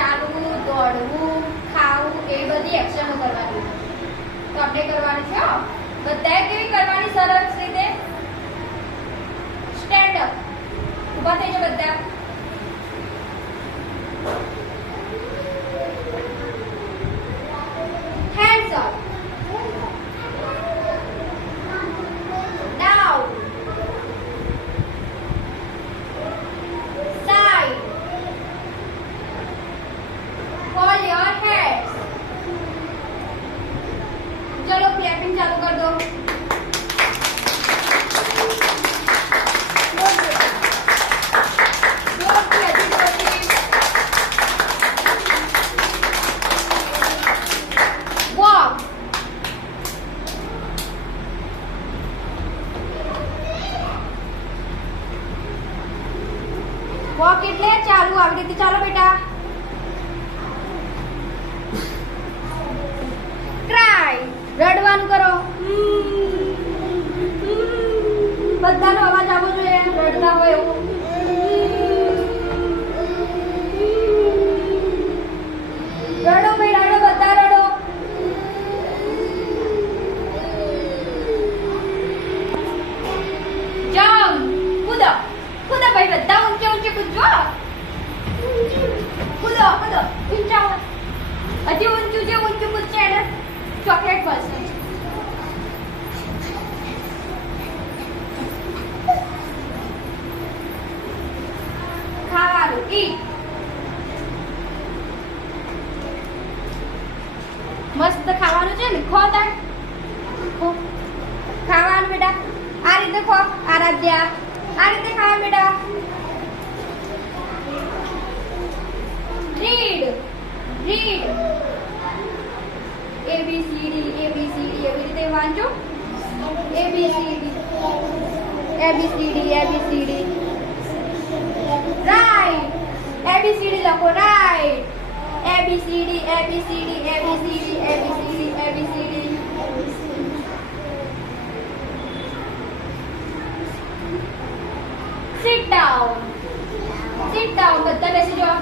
ચાલવું દોડવું, ખાવું એ બધી એક્શનો કરવાની તો આપણે કરવાનું છે. બધાએ કેવી કરવાની સરસ રીતે? સ્ટેન્ડ અપ ઊભા થઈ જાઓ બધા. चलो क्लैपिंग चालू कर दो Good, clapping, clapping. Walk. Walk એટલે ચાલુ આવી રીતે ચાલો બેટા ઈ. મસ્ત ખાવાનું છે ને, ખો તાર ખાવાનું બેટા. આ રીતે ખો. આરાધ્યા. આ રીતે ખાવાનું બેટા. Read read A B C D A B C D એવી રીતે વાંચો. A B C D A B C D A B C D Right. A B C D લખો right. A B C D A B C D A B C D A B C D A B C D Sit down. Sit down. બધા બેસી જાઓ